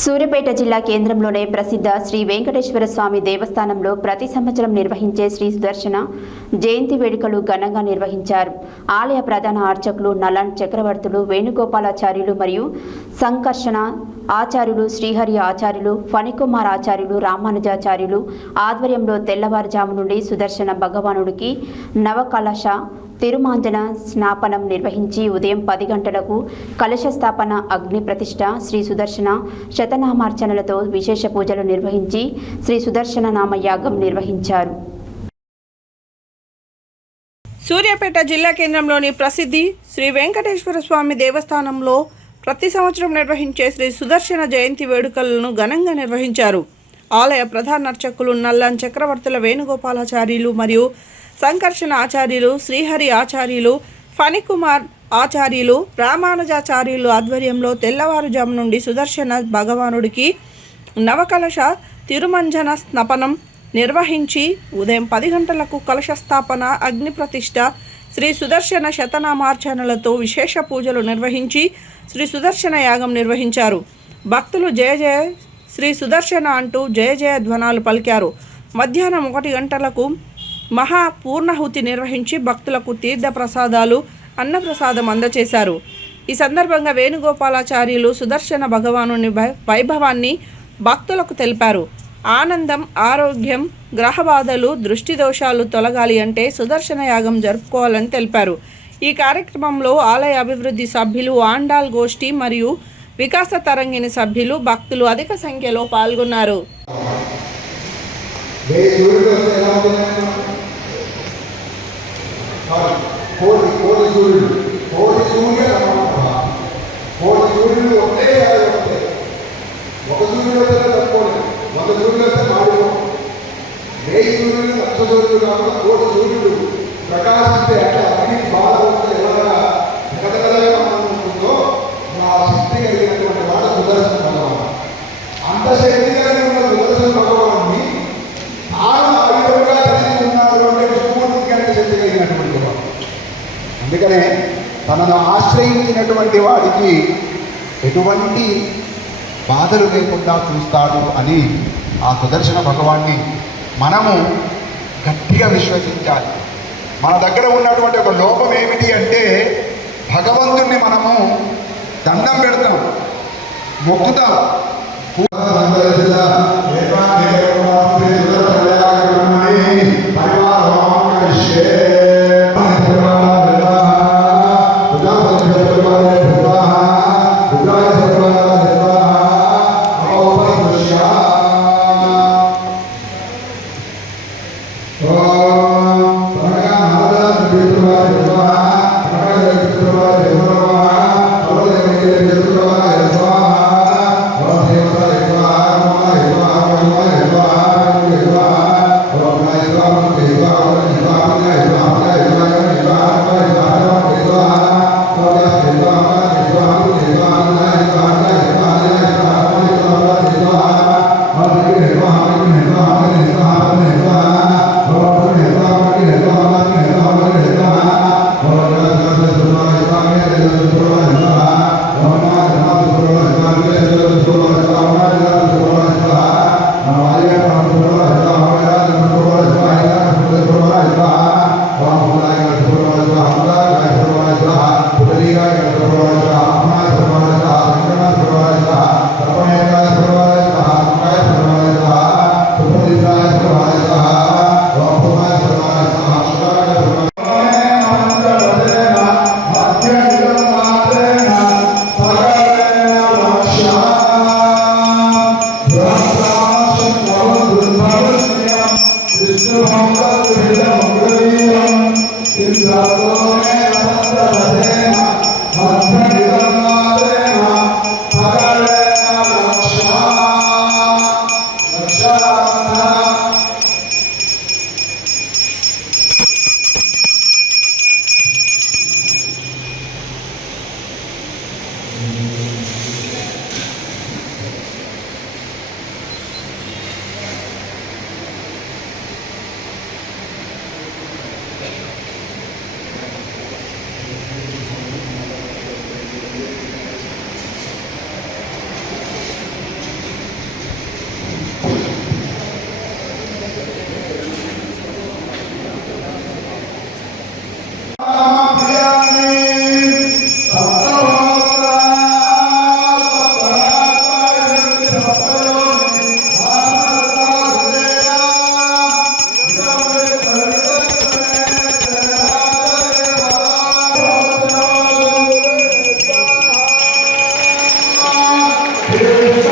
సూర్యాపేట జిల్లా కేంద్రంలోనే ప్రసిద్ధ శ్రీ వెంకటేశ్వర స్వామి దేవస్థానంలో ప్రతి సంవత్సరం నిర్వహించే శ్రీ సుదర్శన జయంతి వేడుకలు ఘనంగా నిర్వహించారు. ఆలయ ప్రధాన అర్చకులు నలన్ చక్రవర్తులు, వేణుగోపాలాచార్యులు మరియు సంకర్షణ ఆచార్యులు, శ్రీహరి ఆచార్యులు, ఫణికుమార్ ఆచార్యులు, రామానుజాచార్యులు ఆధ్వర్యంలో తెల్లవారుజాము నుండి సుదర్శన భగవానుడికి నవకలశ తిరుమాంజన స్నాపనం నిర్వహించి ఉదయం 10 గంటలకు కలశ స్థాపన, అగ్ని ప్రతిష్ఠ, శ్రీ సుదర్శన శతనామార్చనలతో విశేష పూజలు నిర్వహించి శ్రీ సుదర్శన నామయాగం నిర్వహించారు. సూర్యాపేట జిల్లా కేంద్రంలోని ప్రసిద్ధి శ్రీ వెంకటేశ్వర స్వామి దేవస్థానంలో ప్రతి సంవత్సరం నిర్వహించే శ్రీ సుదర్శన జయంతి వేడుకలను ఘనంగా నిర్వహించారు. ఆలయ ప్రధాన అర్చకులు నల్లన్ చక్రవర్తుల, వేణుగోపాలాచార్యులు మరియు సంకర్షణ ఆచార్యులు, శ్రీహరి ఆచార్యులు, ఫణికుమార్ ఆచార్యులు, రామానుజాచార్యులు ఆధ్వర్యంలో తెల్లవారుజాము నుండి సుదర్శన భగవానుడికి నవకలశ తిరుమంజన స్నపనం నిర్వహించి ఉదయం 10 గంటలకు కలశ స్థాపన, అగ్ని ప్రతిష్ఠ, శ్రీ సుదర్శన శతనామార్చనలతో విశేష పూజలు నిర్వహించి శ్రీ సుదర్శన యాగం నిర్వహించారు. భక్తులు జయ జయ శ్రీ సుదర్శన అంటూ జయ జయ ధ్వనాలు పలికారు. మధ్యాహ్నం 1 గంటలకు మహా పూర్ణాహుతి నిర్వహించి భక్తులకు తీర్థ ప్రసాదాలు, అన్నప్రసాదం అందజేశారు. ఈ సందర్భంగా వేణుగోపాలాచార్యులు సుదర్శన భగవానుని వైభవాన్ని భక్తులకు తెలిపారు. ఆనందం, ఆరోగ్యం, గ్రహ బాధలు, దృష్టి దోషాలు తొలగాలి అంటే సుదర్శన యాగం జరుపుకోవాలని తెలిపారు. ఈ కార్యక్రమంలో ఆలయ అభివృద్ధి సభ్యులు, ఆండాల్ గోష్ఠి మరియు వికాస తరంగిణి సభ్యులు, భక్తులు అధిక సంఖ్యలో పాల్గొన్నారు. ప్రకాశిస్తే అట్లా అగ్ని బాధ వస్తే ఎలాగా ఎగదగలగా ఉంటుందో ఆ శక్తి కలిగినటువంటి వాడు సుదర్శన భగవాన్. అంత శక్తి కలిగి ఉన్న సుదర్శన భగవాన్ని ఆయుధంగా కలిగి ఉన్నటువంటి విష్ణుమూర్తికి అంత శక్తి కలిగినటువంటి వాడు. అందుకనే తనను ఆశ్రయించినటువంటి వాడికి ఎటువంటి బాధలు లేకుండా చూస్తాడు అని ఆ సుదర్శన భగవాన్ని మనము గట్టిగా విశ్వసించాలి. మన దగ్గర ఉన్నటువంటి ఒక లోపం ఏమిటి అంటే భగవంతుణ్ణి మనము దండం పెడతాం, మొక్కుతాం. Amen.